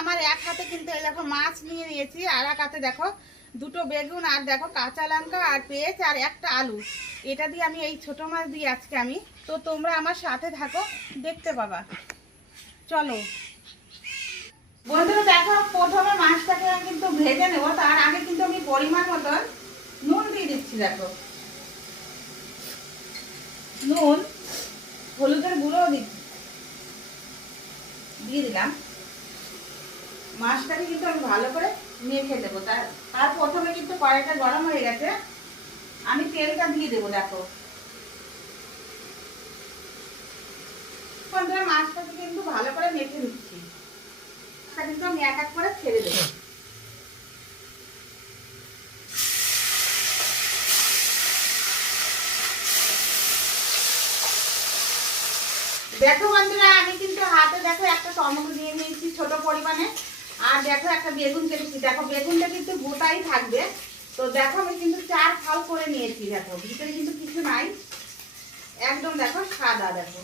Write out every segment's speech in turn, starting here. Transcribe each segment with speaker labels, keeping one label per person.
Speaker 1: আমার এক হাতে কিন্তু এই দেখো মাছ নিয়ে নিয়েছি, আর এক হাতে দেখো দুটো বেগুন, আর দেখো কাঁচা লঙ্কা আর পেঁয়াজ, আর একটা আলু। এটা দিয়ে আমি এই ছোট মাছ দিয়ে আজকে আমি। তো তোমরা আমার সাথে থাকো, দেখতে পাবা। চলো। বন্ধুরা, দেখো, প্রথমে মাছটাকে কিন্তু ভেজে নেব, তার আগে কিন্তু আমি পরিমাণ মতন নুন দিয়ে দিচ্ছি, দেখো। নুন, হলুদের গুঁড়োও দিচ্ছি দিয়ে দিলাম। মাছটাকে কিন্তু আমি ভালো করে মেখে দেবো। তার তার প্রথমে কিন্তু কড়াইটা গরম হয়ে গেছে। আমি তেলটা দিয়ে দেবো, দেখো। মাছটাকে কিন্তু ভালো করে মেখে নিচ্ছি। কিন্তু আমি এক এক করে ছেড়ে দেবো। দেখো বন্ধুরা, আমি কিন্তু হাতে দেখো একটা টমেটো নিয়ে নিয়েছি ছোট পরিমাণে আর দেখো একটা বেগুন কেটেছি। দেখো, বেগুনটা কিন্তু গোটাই থাকবে। তো দেখো, আমি কিন্তু চার ফাল করে নিয়েছি, দেখো। ভিতরে কিন্তু কিছু নাই। একদম দেখো, সাদা, দেখো।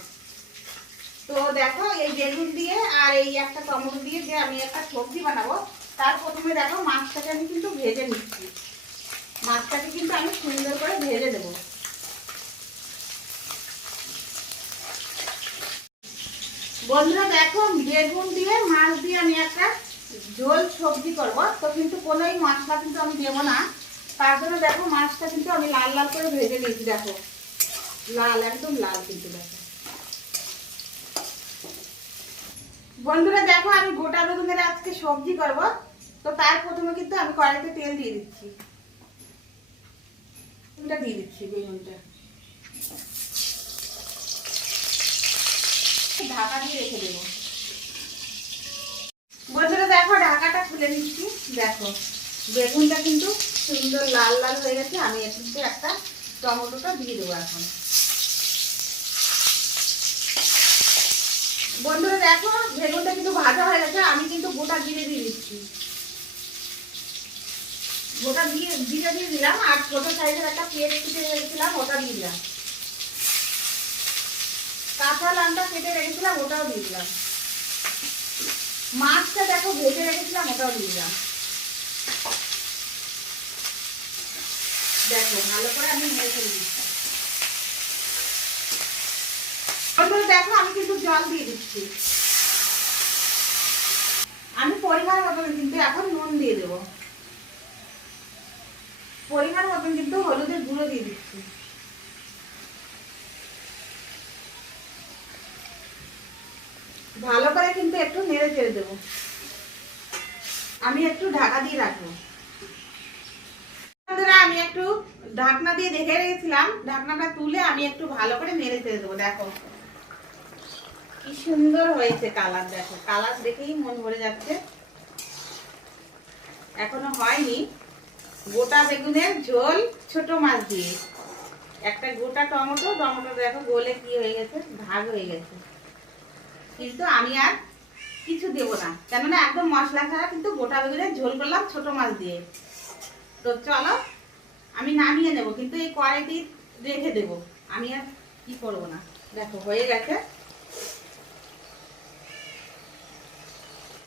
Speaker 1: তো দেখো, এই বেগুন দিয়ে আর এই একটা টমেটো দিয়ে যে আমি একটা সবজি বানাবো, তার প্রথমে দেখো, মাছটাকে আমি কিন্তু ভেজে নিচ্ছি। মাছটাকে কিন্তু আমি সুন্দর করে ভেজে দেবো। বন্ধুরা, দেখো, বেগুন দিয়ে, মাছ দিয়ে আমি একটা ঝোল সবজি করব, তো কিন্তু কোনোই মশলা কিন্তু আমি দেবো না। তার জন্য দেখো মাছটা কিন্তু আমি লাল লাল করে ভেজে নিয়েছি, দেখো। লাল, একদম লাল কিন্তু, দেখো। বন্ধুরা, দেখো, আমি গোটা বেগুনের আজকে সবজি করব, তো তার প্রথমে কিন্তু আমি কড়াইতে তেল দিয়ে দিচ্ছি। বেগুনটা দিয়ে দিচ্ছি বেগুনটা। ঢাকা দিয়ে রেখে দেবো বন্ধুরা দেখো খুলে নিচ্ছি। দেখো, বেগুনটা কিন্তু সুন্দর লাল লাল হয়ে গেছে। আমি এর কিন্তু একটা টমেটোটা দিয়ে দেবো এখন। বন্ধুরা, দেখো, বেগুনটা কিন্তু ভাজা হয়ে গেছে। আমি কিন্তু গোটা জিরে দিয়ে দিচ্ছি। গোটা দিয়ে জিরে দিয়ে দিলাম। আর ছোট সাইজের একটা পেঁয়াজ কেটে রেখেছিলাম ওটা দিয়ে দিলাম। কাঁচা লঙ্কা কেটে রেখেছিলাম, ওটাও দিয়ে দিলাম। মাছটা দেখো ভেজে রেখেছিলাম, ওটাও দিলাম। দেখো, ভালো করে আমি মেখে দিচ্ছি দেখো, আমি কিন্তু জল দিয়ে দিচ্ছি। আমি পরিমাণ মতন কিন্তু এখন নুন দিয়ে দেবো। পরিমাণ মতন কিন্তু হলুদের গুঁড়ো দিয়ে দিচ্ছি। ভালো করে কিন্তু একটু নেড়ে চেড়ে দেবো। আমি একটু ঢাকা দিয়ে রাখব। আমি একটু ঢাকনা দিয়ে ঢেকে রেখেছিলাম। ঢাকনাটা তুলে আমি একটু ভালো করে নেড়ে চেড়ে দেবো, দেখো। কি সুন্দর হয়েছে কালার, দেখো। কালার দেখেই মন ভরে যাচ্ছে। এখনও হয়নি। গোটা বেগুনের ঝোল ছোট মাছ দিয়ে। একটা গোটা টমেটো টমেটো দেখো গোলে কি হয়ে গেছে? ভাগ হয়ে গেছে। কিন্তু আমি আর কিছু দেব না। কেননা একদম মশলা ছাড়া কিন্তু গোটা বেগুনের ঝোল করলাম ছোট মাছ দিয়ে। তো চলো, আমি নামিয়ে নেব, কিন্তু এই কড়াইটি রেখে দেব। আমি আর কি করব না? দেখো, হয়ে গেছে।